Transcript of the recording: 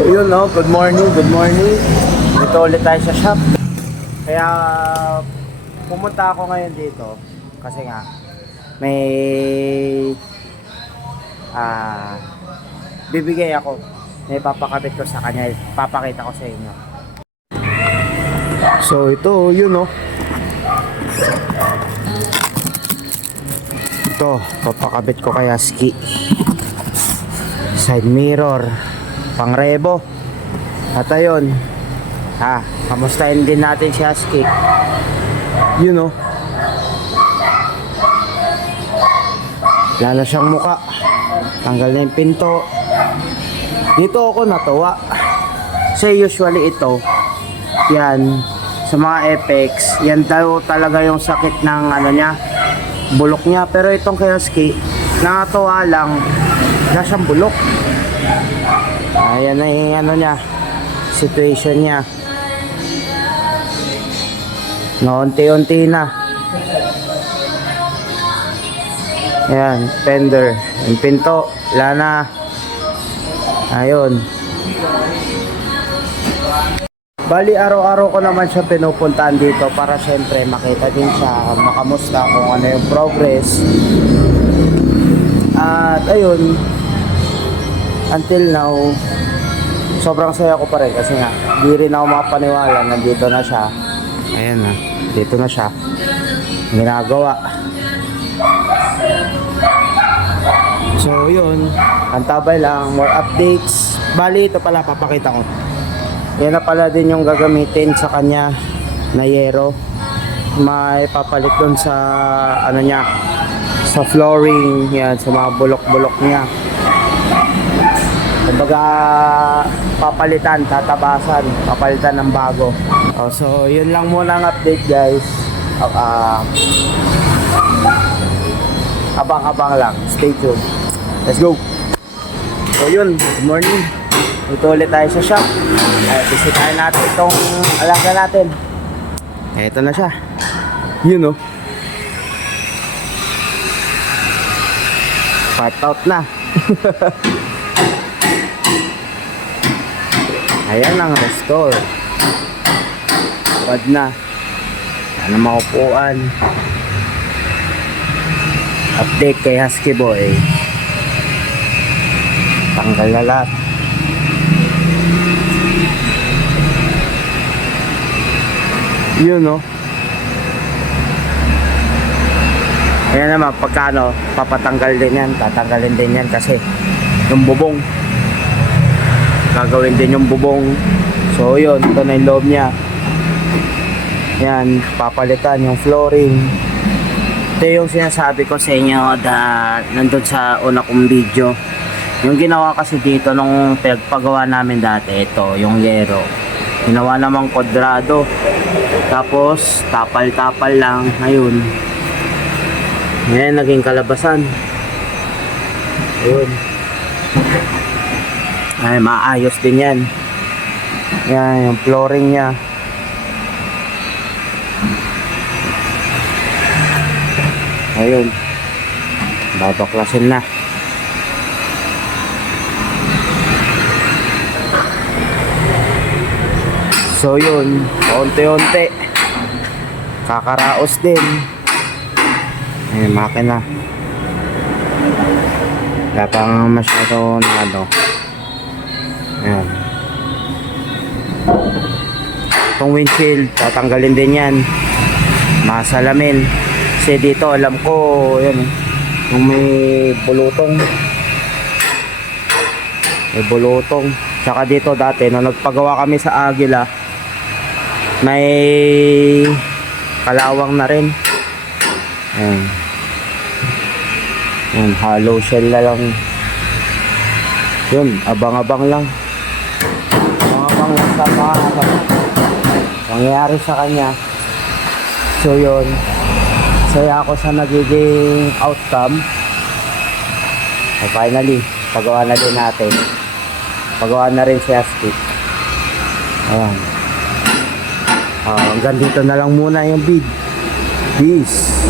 So yun no, good morning, good morning. Dito ulit tayo sa shop. Kaya pumunta ako ngayon dito kasi nga may bibigay ako. May papakabit ko sa kanya, papakita ko sa inyo. So ito, yun no. Ito, papakabit ko kay Husky. Side mirror, pang rebo. At ayun, kamustahin din natin si Husky. You know, lalo siyang muka. Tanggal na yung pinto. Dito ako natuwa. Kasi usually ito, yan, sa mga Apex, yan daw talaga yung sakit ng ano niya, bulok niya. Pero itong kay Husky, nakatuwa lang, wala siyang bulok. Ayan na yung ano niya, situation niya. Naunti-unti na. Ayan, fender. Yung pinto, wala na. Ayun. Bali, araw-araw ko naman siya pinupuntahan dito para syempre makita din siya, makamusta kung ano yung progress. At ayun, until now, sobrang saya ko pa rin kasi nga di rin ako makapaniwala, nandito na siya. Ayan na, dito na siya ginagawa. So yun, antabay lang, more updates. Bali, ito pala papakita ko. Yan na pala din yung gagamitin sa kanya na yero. May papalit dun sa ano niya, sa flooring, yan, sa mga bulok-bulok niya. Kumbaga papalitan, tatabasan, papalitan ng bago. So yun lang muna ang update guys. Abang-abang lang, stay tuned. Let's go. So yun, good morning. Ito ulit tayo sa shop. Bisitahin natin itong alaga natin. Ito na siya. Yun know. Part out na. Ayan ang restore. Pad na. Sana maupuan. Update kay Husky Boy. Tanggal na lahat. Yun no. Ayan naman, pagkano papatanggal din yan, tatanggalin din yan kasi yung bubong, gagawin din yung bubong. So yun, ito na yung loob niya. Yan, papalitan yung flooring. Ito yung sinasabi ko sa inyo nandun sa una kong video. Yung ginawa kasi dito nung pagpagawa namin dati, ito yung yero, ginawa namang kwadrado, tapos tapal-tapal lang. Ayun, ngayon naging kalabasan. Ayun, ay maayos din yan. Yan yung flooring nya. Ayun, babaklasin na. So yun, onte-onte kakaraos din. Ayun, makina. Wala pang masyado na ano. Ayan. Itong windshield, tatanggalin din yan. Masalamin. Kasi dito, alam ko, yun, yung may bulutong. May bulutong. Tsaka dito dati, nung nagpagawa kami sa Agila, may kalawang na rin. Ayan. Ayan, hollow shell na lang. Yun, abang-abang lang. Abang-abang lang sa mga mangyayari sa kanya. So yun, saya ako sa nagiging outcome. So finally, pagawa na din natin. Pagawa na rin si Husky. Ayan. Hanggang dito na lang muna yung vid. Peace.